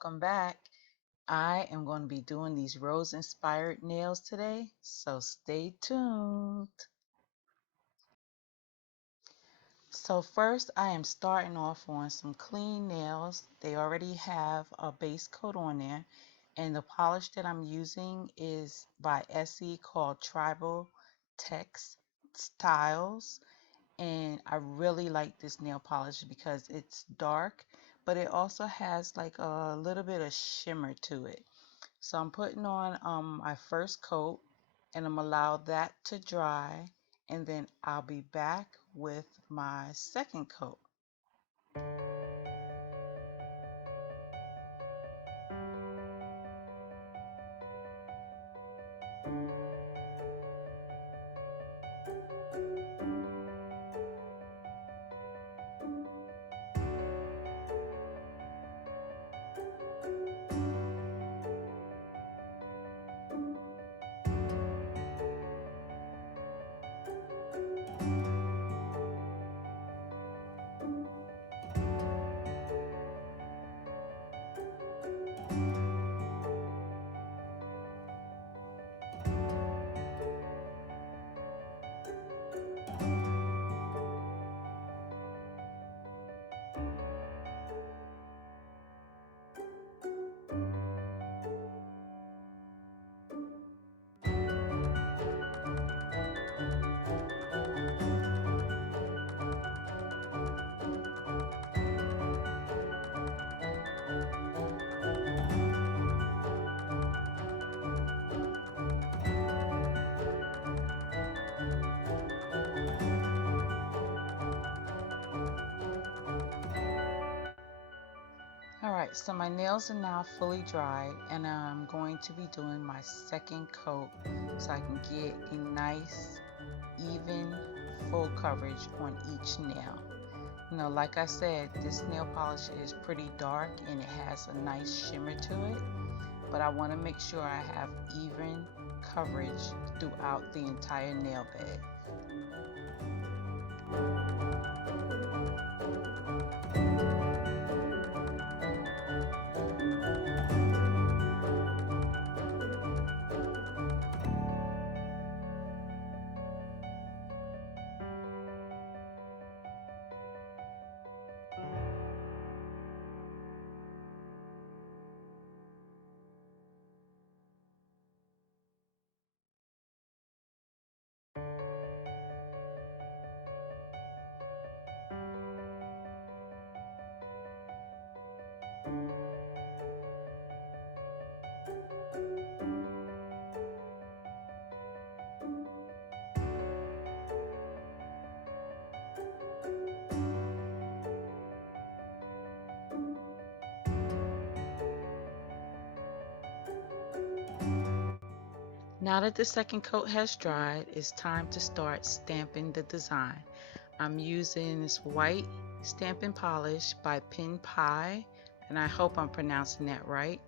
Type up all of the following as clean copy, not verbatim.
welcome back. I am going to be doing these rose inspired nails today, so stay tuned. So first I am starting off on some clean nails. They already have a base coat on there, and the polish that I'm using is by Essie called Tribal Textiles. And I really like this nail polish because it's dark, but it also has like a little bit of shimmer to it. So I'm putting on my first coat, and I'm gonna allow that to dry, and then I'll be back with my second coat. Alright, so my nails are now fully dried, and I'm going to be doing my second coat so I can get a nice, even, full coverage on each nail. Like I said, this nail polish is pretty dark and it has a nice shimmer to it, but I want to make sure I have even coverage throughout the entire nail bed. Now that the second coat has dried, it's time to start stamping the design. I'm using this white stamping polish by Pinpai, and I hope I'm pronouncing that right.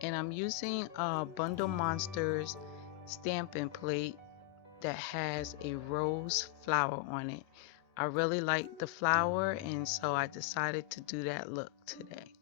And I'm using a Bundle Monsters stamping plate that has a rose flower on it. I really like the flower, and so I decided to do that look today.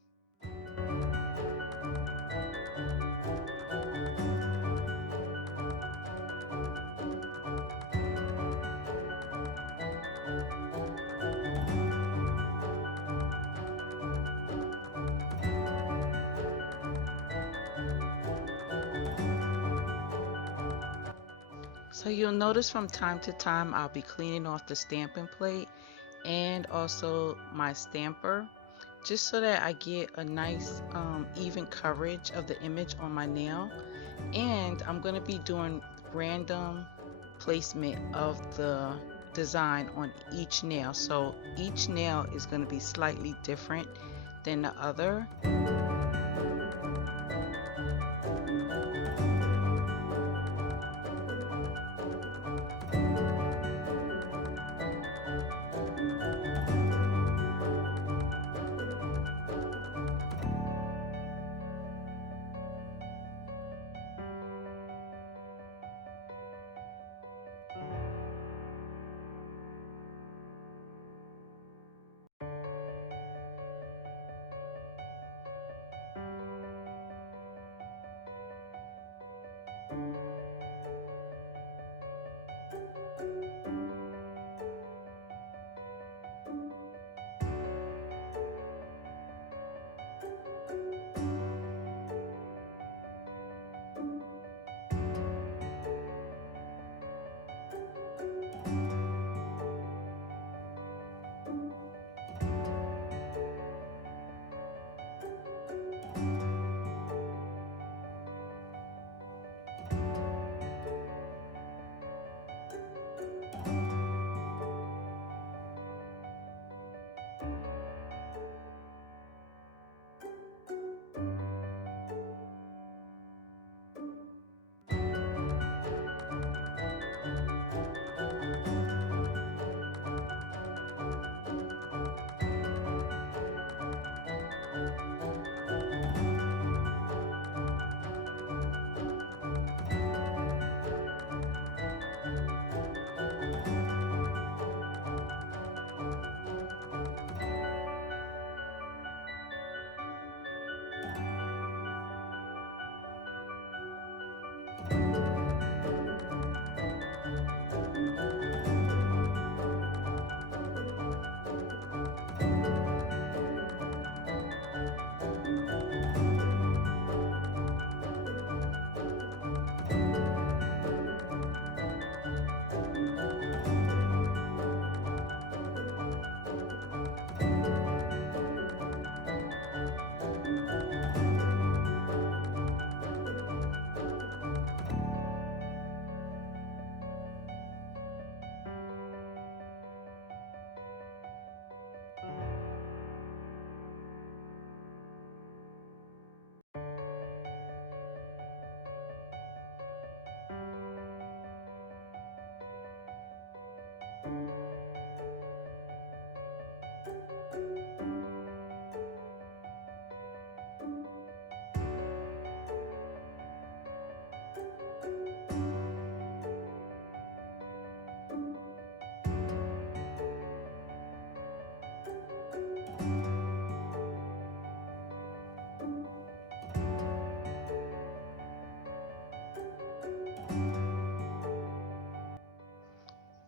So you'll notice from time to time I'll be cleaning off the stamping plate and also my stamper, just so that I get a nice even coverage of the image on my nail. And I'm going to be doing random placement of the design on each nail, so each nail is going to be slightly different than the other.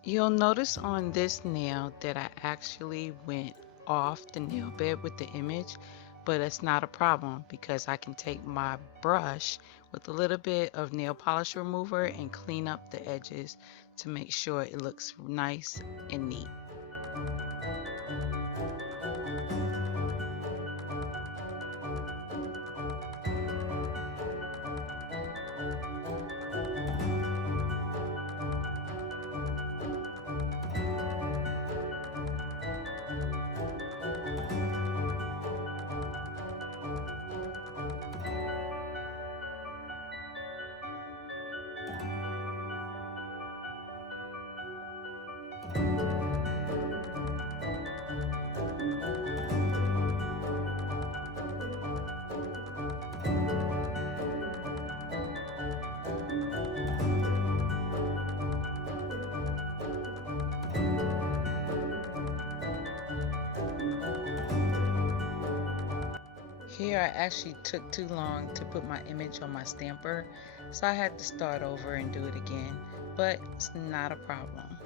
You'll notice on this nail that I actually went off the nail bed with the image, but it's not a problem because I can take my brush with a little bit of nail polish remover and clean up the edges to make sure it looks nice and neat. Here I actually took too long to put my image on my stamper, so I had to start over and do it again, but it's not a problem.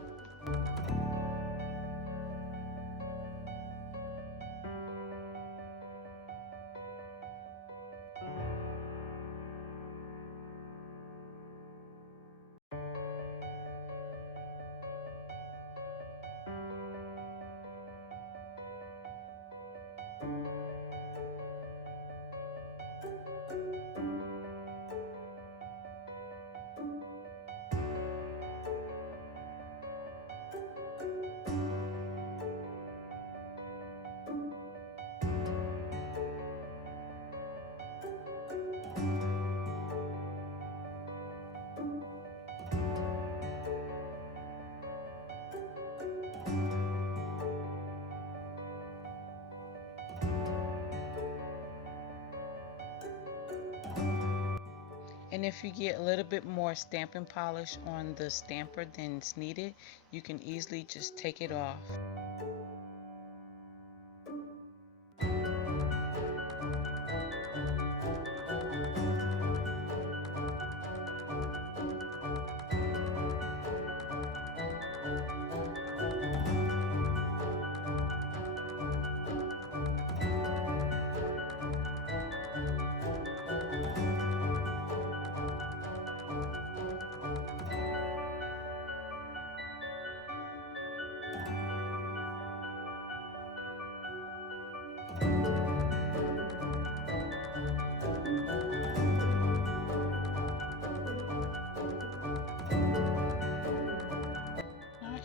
And if you get a little bit more stamping polish on the stamper than is needed, you can easily just take it off.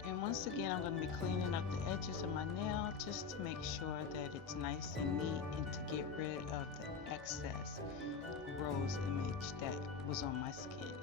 And once again, I'm going to be cleaning up the edges of my nail just to make sure that it's nice and neat and to get rid of the excess rose image that was on my skin.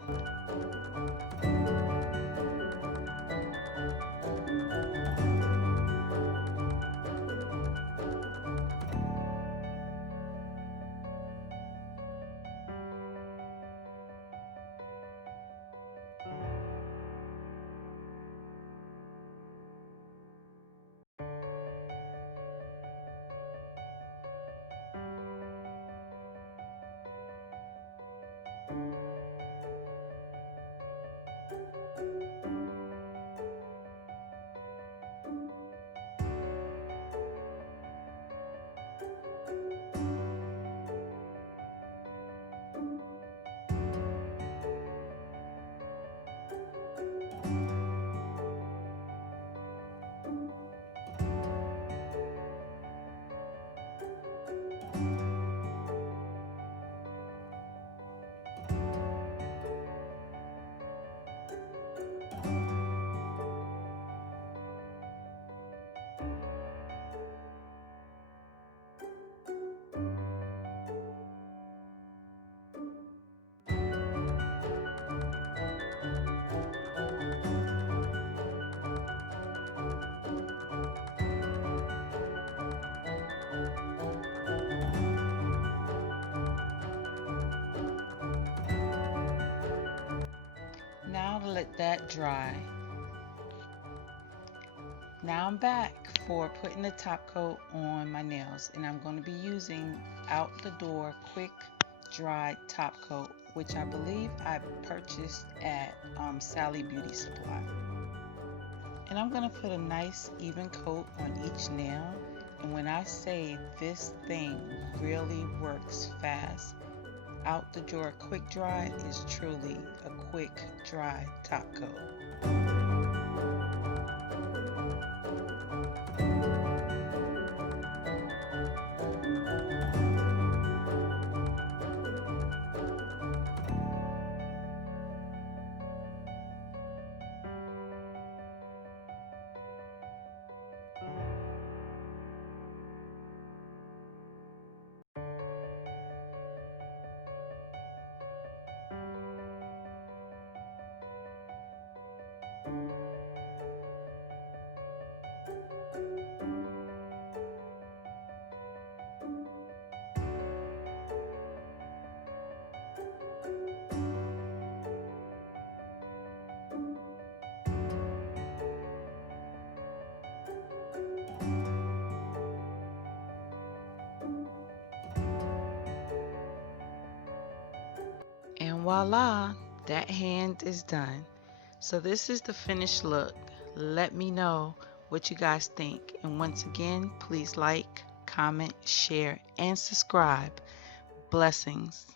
that dry. Now I'm back for putting the top coat on my nails, and I'm going to be using Out the Door Quick Dry Top Coat, which I believe I purchased at Sally Beauty Supply. And I'm going to put a nice even coat on each nail, and when I say this thing really works fast, Out the Door Quick Dry is truly a quick dry top coat. And voila, that hand is done. So this is the finished look. Let me know what you guys think. And once again, please like, comment, share, and subscribe. Blessings.